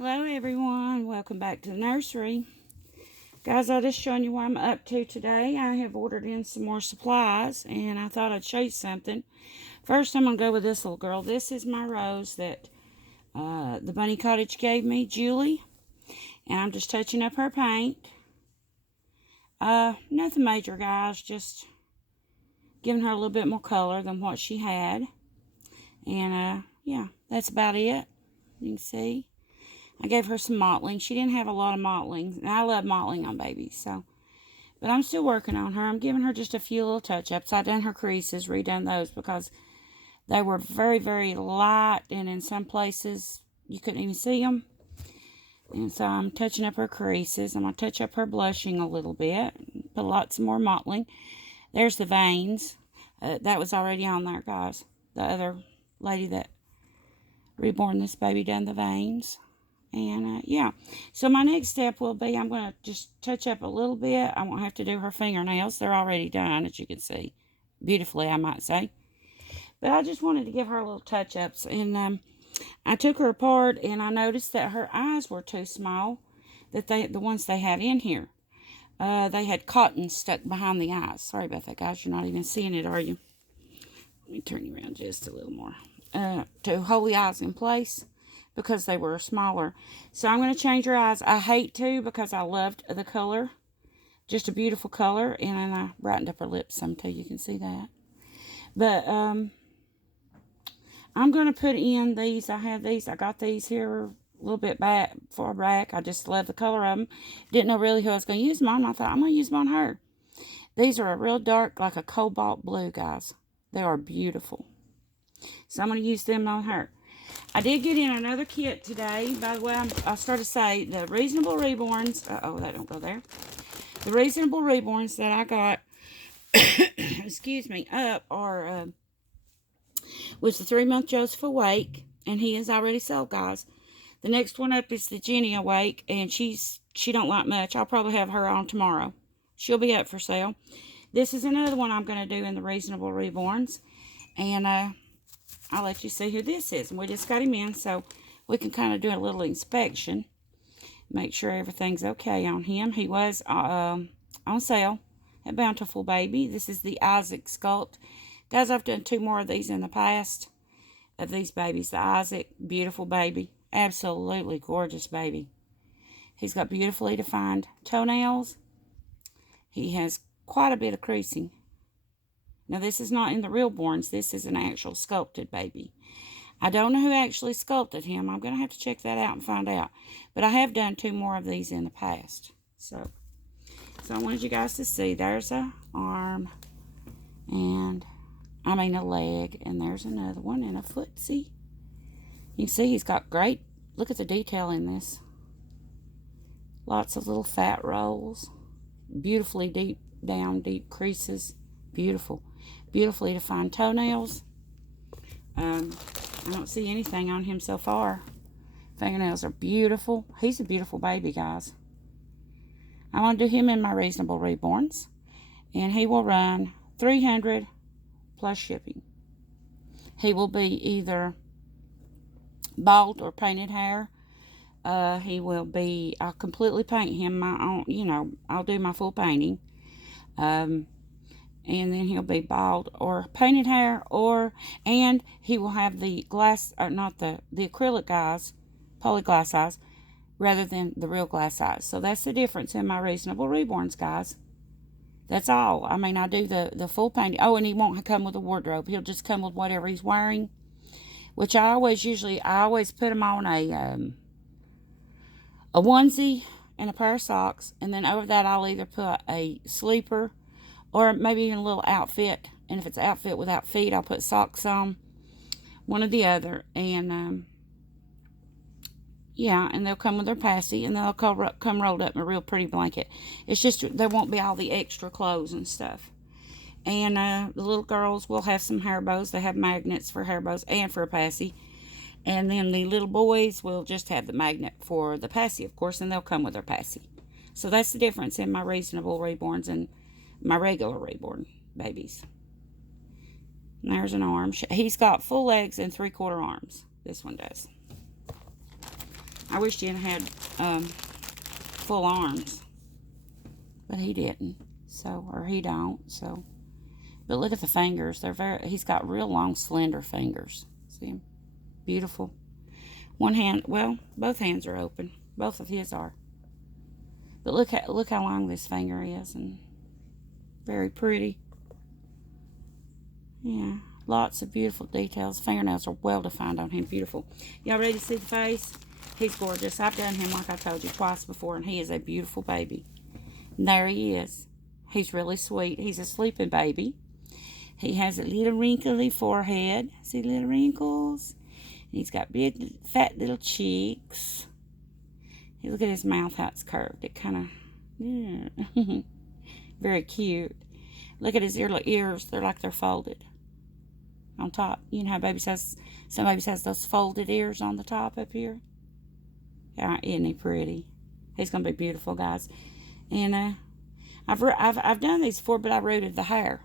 Hello everyone, welcome back to the nursery. Guys, I'll just showing you what I'm up to today. I have ordered in some more supplies and I thought I'd show you something. First, I'm going to go with this little girl. This is my rose that the Bunny Cottage gave me, Julie. And I'm just touching up her paint. Nothing major, guys, just giving her a little bit more color than what she had. And yeah, that's about it. You can see. I gave her some mottling. She didn't have a lot of mottling. And I love mottling on babies, so. But I'm still working on her. I'm giving her just a few little touch-ups. I done her creases, redone those because they were very, very light. And in some places, you couldn't even see them. And so I'm touching up her creases. I'm going to touch up her blushing a little bit. Put lots more mottling. There's the veins. That was already on there, guys. The other lady that reborn this baby done the veins. And yeah, so my next step will be I'm going to just touch up a little bit. I won't have to do her fingernails. They're already done, as you can see. Beautifully, I might say. But I just wanted to give her a little touch-ups. And I took her apart and I noticed that her eyes were too small, the ones they had in here. They had cotton stuck behind the eyes. Sorry about that, guys. You're not even seeing it, are you? Let me turn you around just a little more. To hold the eyes in place, because they were smaller. So I'm going to change her eyes. I hate to because I loved the color. Just a beautiful color. And then I brightened up her lips some too. You can see that. But I'm going to put in these. I have these. I got these here a little bit far back. I just love the color of them. Didn't know really who I was going to use them on. I thought I'm going to use them on her. These are a real dark, like a cobalt blue, guys. They are beautiful. So I'm going to use them on her. I did get in another kit today. By the way, I started to say the Reasonable Reborns. Uh-oh, that don't go there. The Reasonable Reborns that I got, excuse me, up are, was the 3-month Joseph Awake. And he is already sold, guys. The next one up is the Jenny Awake. And she don't like much. I'll probably have her on tomorrow. She'll be up for sale. This is another one I'm going to do in the Reasonable Reborns. And, I'll let you see who this is. And we just got him in, so we can kind of do a little inspection. Make sure everything's okay on him. He was on sale at Bountiful Baby. This is the Isaac Sculpt. Guys, I've done 2 more of these in the past. Of these babies. The Isaac, beautiful baby. Absolutely gorgeous baby. He's got beautifully defined toenails. He has quite a bit of creasing. Now, this is not in the Reborns. This is an actual sculpted baby. I don't know who actually sculpted him. I'm going to have to check that out and find out. But I have done 2 more of these in the past. So I wanted you guys to see. There's a arm. And, a leg. And there's another one and a foot. See? You can see he's got great... Look at the detail in this. Lots of little fat rolls. Beautifully deep creases. Beautiful. Beautifully defined toenails. I don't see anything on him so far. Fingernails are beautiful. He's a beautiful baby, guys. I want to do him in my Reasonable Reborns. And he will run $300 plus shipping. He will be either bald or painted hair. He will be... I'll completely paint him my own... I'll do my full painting. And then he'll be bald or painted hair, and he will have the glass, or not the acrylic eyes, polyglass eyes, rather than the real glass eyes. So that's the difference in my Reasonable Reborns, guys. That's all. I do the full painting. Oh, and he won't come with a wardrobe. He'll just come with whatever he's wearing, which I always put him on a onesie and a pair of socks, and then over that I'll either put a sleeper or maybe even a little outfit. And if it's an outfit without feet, I'll put socks on. One or the other. And, yeah, and they'll come with their passy. And they'll come rolled up in a real pretty blanket. It's just, there won't be all the extra clothes and stuff. And the little girls will have some hair bows. They have magnets for hair bows and for a passy. And then the little boys will just have the magnet for the passy, of course. And they'll come with their passy. So that's the difference in my Reasonable Reborns and my regular Reborn babies. And there's an arm. He's got full legs and 3/4 arms. This one does. I wished he had full arms, but he didn't. So, or he don't. So, but look at the fingers. He's got real long, slender fingers. See him? Beautiful. One hand, well, both hands are open. Both of his are. But look how long this finger is, and very pretty. Yeah, lots of beautiful details. Fingernails are well defined on him. Beautiful. Y'all ready to see the face? He's gorgeous. I've done him, like I told you, twice before, and he is a beautiful baby. And there he is. He's really sweet. He's a sleeping baby. He has a little wrinkly forehead. See little wrinkles? And he's got big, fat little cheeks. Hey, look at his mouth, how it's curved. It kind of, yeah. Very cute. Look at his ears. They're like they're folded on top. You know how some babies has those folded ears on the top up here? Yeah, isn't he pretty? He's going to be beautiful, guys. And I've done these before, but I rooted the hair.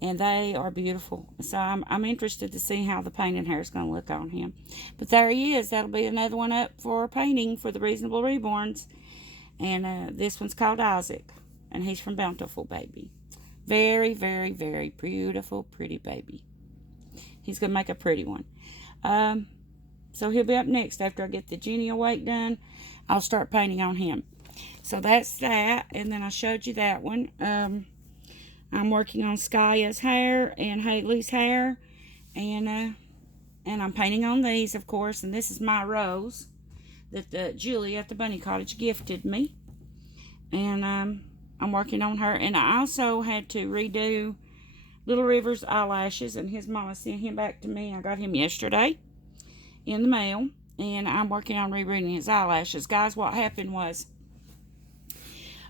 And they are beautiful. So I'm interested to see how the painted hair is going to look on him. But there he is. That'll be another one up for painting for the Reasonable Reborns. And this one's called Isaac. And he's from Bountiful Baby. Very, very, very beautiful, pretty baby. He's going to make a pretty one. So he'll be up next after I get the Jenny Awake done. I'll start painting on him. So that's that. And then I showed you that one. I'm working on Skya's hair and Haley's hair, and I'm painting on these, of course. And this is my rose that Julie at the Bunny Cottage gifted me, and I'm working on her. And I also had to redo Little River's eyelashes, and his mama sent him back to me. I got him yesterday in the mail, and I'm working on rereading his eyelashes. Guys, what happened was,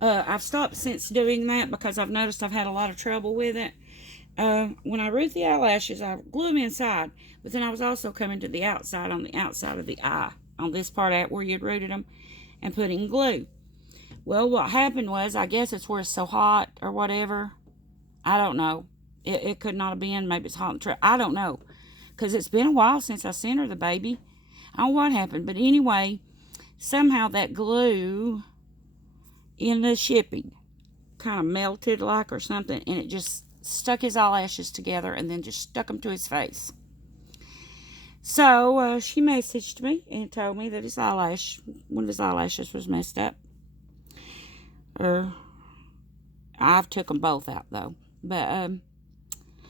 I've stopped since doing that because I've noticed I've had a lot of trouble with it. When I root the eyelashes, I glue them inside, but then I was also coming to the outside, on the outside of the eye, on this part out where you'd rooted them, and putting glue. Well, what happened was, I guess it's where it's so hot or whatever. I don't know. It could not have been. Maybe it's hot in the truck. I don't know, because it's been a while since I sent her the baby. I don't know what happened, but anyway, somehow that glue in the shipping kind of melted like or something, and it just stuck his eyelashes together and then just stuck them to his face. So she messaged me and told me that one of his eyelashes was messed up. I've took them both out though, but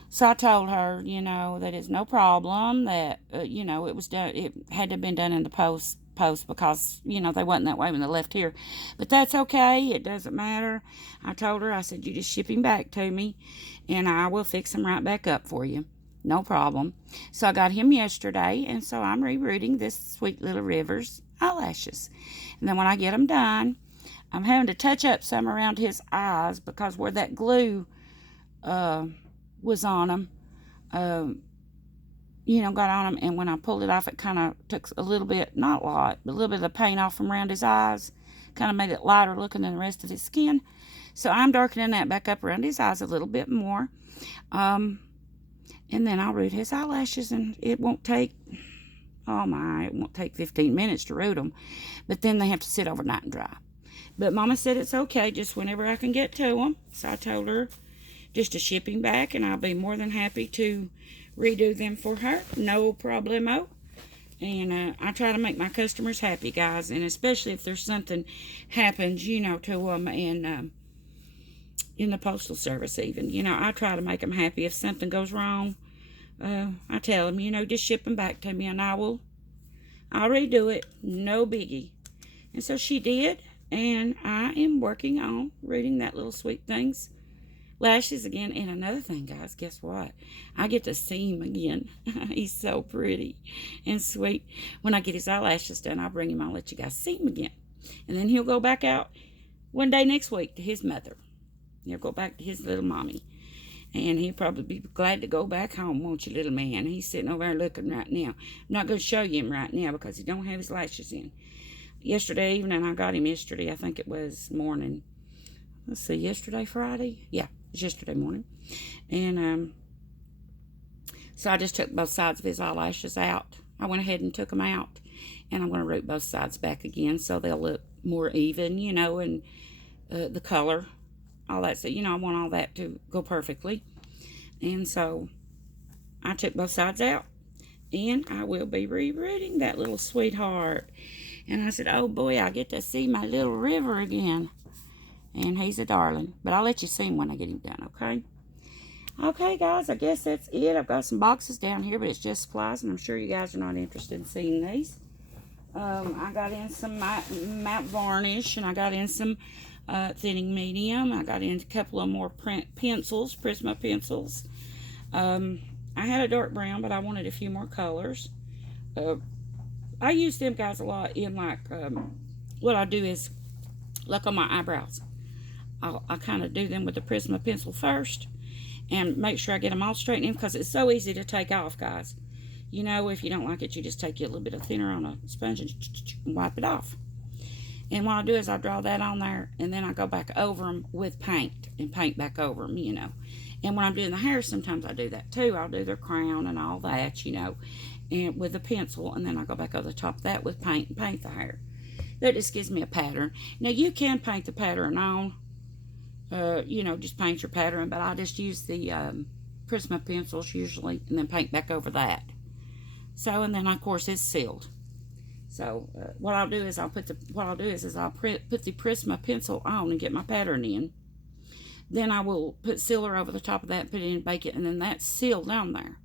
so I told her, that it's no problem, that it was done, it had to have been done in the post because they wasn't that way when they left here, but that's okay. It doesn't matter. I told her, I said, you just ship him back to me and I will fix him right back up for you, no problem. So I got him yesterday, and so I'm rerooting this Sweet Little River's eyelashes, and then when I get them done, I'm having to touch up some around his eyes because where that glue was on them, got on him, and when I pulled it off, it kind of took a little bit, not a lot, but a little bit of the paint off from around his eyes, kind of made it lighter looking than the rest of his skin. So I'm darkening that back up around his eyes a little bit more, and then I'll root his eyelashes, and it won't take 15 minutes to root them, but then they have to sit overnight and dry. But Mama said it's okay, just whenever I can get to them. So I told her just to ship him back, and I'll be more than happy to redo them for her, no problemo. And I try to make my customers happy, guys, and especially if there's something happens, to them, and in the postal service even, I try to make them happy. If something goes wrong, I tell them, just ship them back to me, and I'll redo it, no biggie. And so she did, and I am working on rooting that little sweet thing's lashes again. And another thing, guys, guess what? I get to see him again. He's so pretty and sweet. When I get his eyelashes done, I'll bring him. I'll let you guys see him again. And then he'll go back out one day next week to his mother. He'll go back to his little mommy. And he'll probably be glad to go back home, won't you, little man? He's sitting over there looking right now. I'm not going to show you him right now because he don't have his lashes in. Yesterday evening, I got him yesterday. I think it was morning. Let's see, yesterday, Friday? Yeah, it was yesterday morning. And so I just took both sides of his eyelashes out. I went ahead and took them out. And I'm going to root both sides back again so they'll look more even, you know, and the color, all that. So, you know, I want all that to go perfectly. And so I took both sides out, and I will be rerooting that little sweetheart. And I said, oh boy, I get to see my little River again. And he's a darling. But I'll let you see him when I get him done, okay? Okay, guys, I guess that's it. I've got some boxes down here, but it's just supplies, and I'm sure you guys are not interested in seeing these. I got in some matte varnish, and I got in some thinning medium. I got in a couple of more pencils, Prisma pencils. I had a dark brown, but I wanted a few more colors. I use them guys a lot in like, what I do is, like on my eyebrows. I kind of do them with the Prisma pencil first and make sure I get them all straightened in, because it's so easy to take off, guys. You know, if you don't like it, you just take a little bit of thinner on a sponge and wipe it off. And what I do is I draw that on there, and then I go back over them with paint and paint back over them, you know. And when I'm doing the hair, sometimes I do that too. I'll do their crown and all that, you know, and with a pencil, and then I go back over the top of that with paint and paint the hair. That just gives me a pattern. Now, you can paint the pattern on, you know, just paint your pattern, but I just use the Prisma pencils usually, and then paint back over that. So, and then of course it's sealed. So what I'll do is I'll put the put the Prisma pencil on and get my pattern in. Then I will put sealer over the top of that and put it in and bake it, and then that's sealed down there.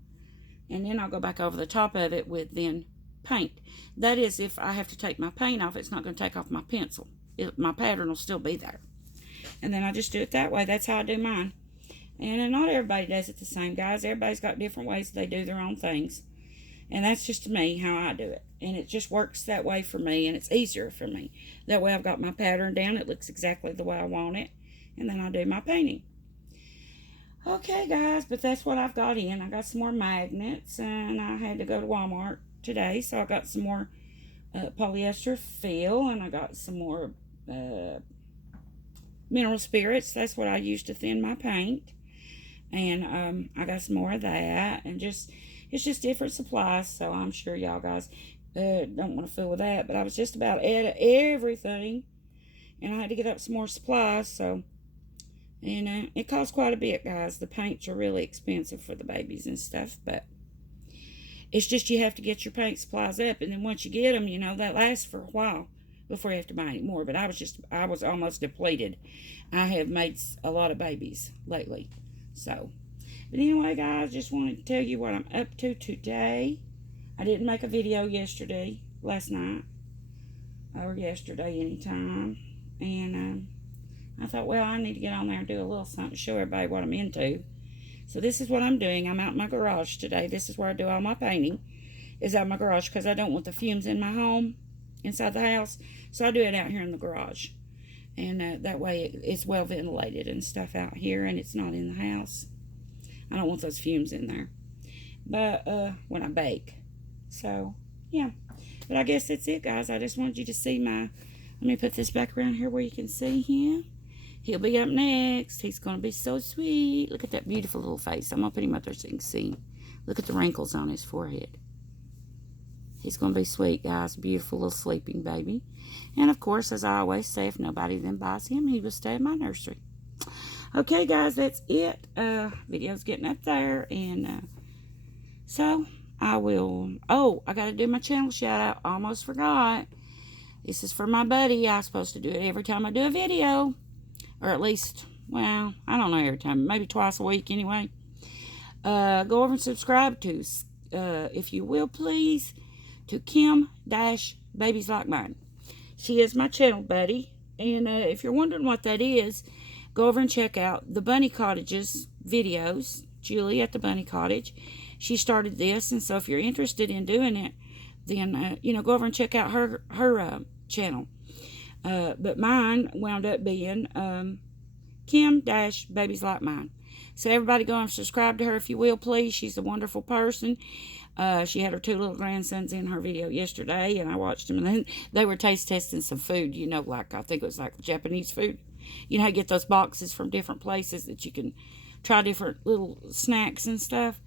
And then I'll go back over the top of it with then paint. That is, if I have to take my paint off, it's not going to take off my pencil. My pattern will still be there. And then I just do it that way. That's how I do mine. And not everybody does it the same, guys. Everybody's got different ways they do their own things. And that's just me, how I do it. And it just works that way for me, and it's easier for me. That way I've got my pattern down. It looks exactly the way I want it. And then I do my painting. Okay, guys, but that's what I've got in. I got some more magnets, and I had to go to Walmart today. So I got some more polyester fill, and I got some more mineral spirits. That's what I use to thin my paint. And I got some more of that, and it's just different supplies. So I'm sure y'all guys don't want to fool with that, but I was just about at everything, and I had to get up some more supplies. So, and it costs quite a bit, guys. The paints are really expensive for the babies and stuff, but it's just you have to get your paint supplies up, and then once you get them, you know, that lasts for a while before you have to buy any more. But I was almost depleted. I have made a lot of babies lately. So, but anyway, guys, just wanted to tell you what I'm up to today. I didn't make a video last night, or yesterday anytime. And I thought, well, I need to get on there and do a little something to show everybody what I'm into. So this is what I'm doing. I'm out in my garage today. This is where I do all my painting, is out in my garage, because I don't want the fumes in my home, inside the house. So I do it out here in the garage. And that way it's well ventilated and stuff out here, and it's not in the house. I don't want those fumes in there. But when I bake. So, yeah. But I guess that's it, guys. I just wanted you to see let me put this back around here where you can see him. He'll be up next. He's going to be so sweet. Look at that beautiful little face. I'm going to put him up there so you can see him. Look at the wrinkles on his forehead. He's going to be sweet, guys. Beautiful little sleeping baby. And, of course, as I always say, if nobody then buys him, he will stay in my nursery. Okay, guys, that's it. Video's getting up there. And so I will... Oh, I got to do my channel shout-out. Almost forgot. This is for my buddy. I'm supposed to do it every time I do a video. Or at least, well, I don't know every time. Maybe twice a week anyway. Go over and subscribe to, if you will, please, to Kim-Babies Like Mine. She is my channel buddy. And if you're wondering what that is, go over and check out the Bunny Cottage's videos. Julie at the Bunny Cottage. She started this, and so if you're interested in doing it, then, you know, go over and check out her channel. But mine wound up being Kim-Babies Like Mine. So everybody go and subscribe to her if you will, please. She's a wonderful person. She had her 2 little grandsons in her video yesterday, and I watched them, and then they were taste testing some food, you know, like, I think it was like Japanese food. You know how you get those boxes from different places that you can try different little snacks and stuff.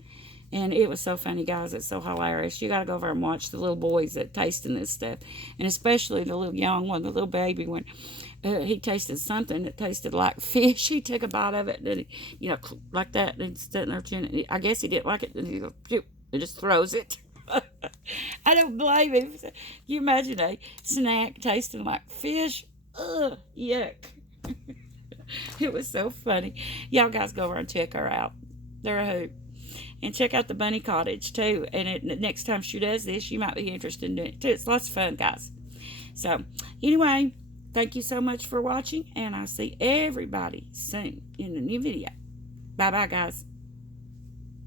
And it was so funny, guys. It's so hilarious. You got to go over and watch the little boys that tasting this stuff. And especially the little young one, the little baby one. He tasted something that tasted like fish. He took a bite of it, and then he, like that, and stood in their chin. I guess he didn't like it, and he just throws it. I don't blame him. Can you imagine a snack tasting like fish? Ugh, yuck. It was so funny. Y'all guys go over and check her out. They're a hoot. And check out the bunny cottage too. And next time she does this, you might be interested in doing it too. It's lots of fun, guys. So anyway, thank you so much for watching, and I'll see everybody soon in a new video. Bye bye, guys.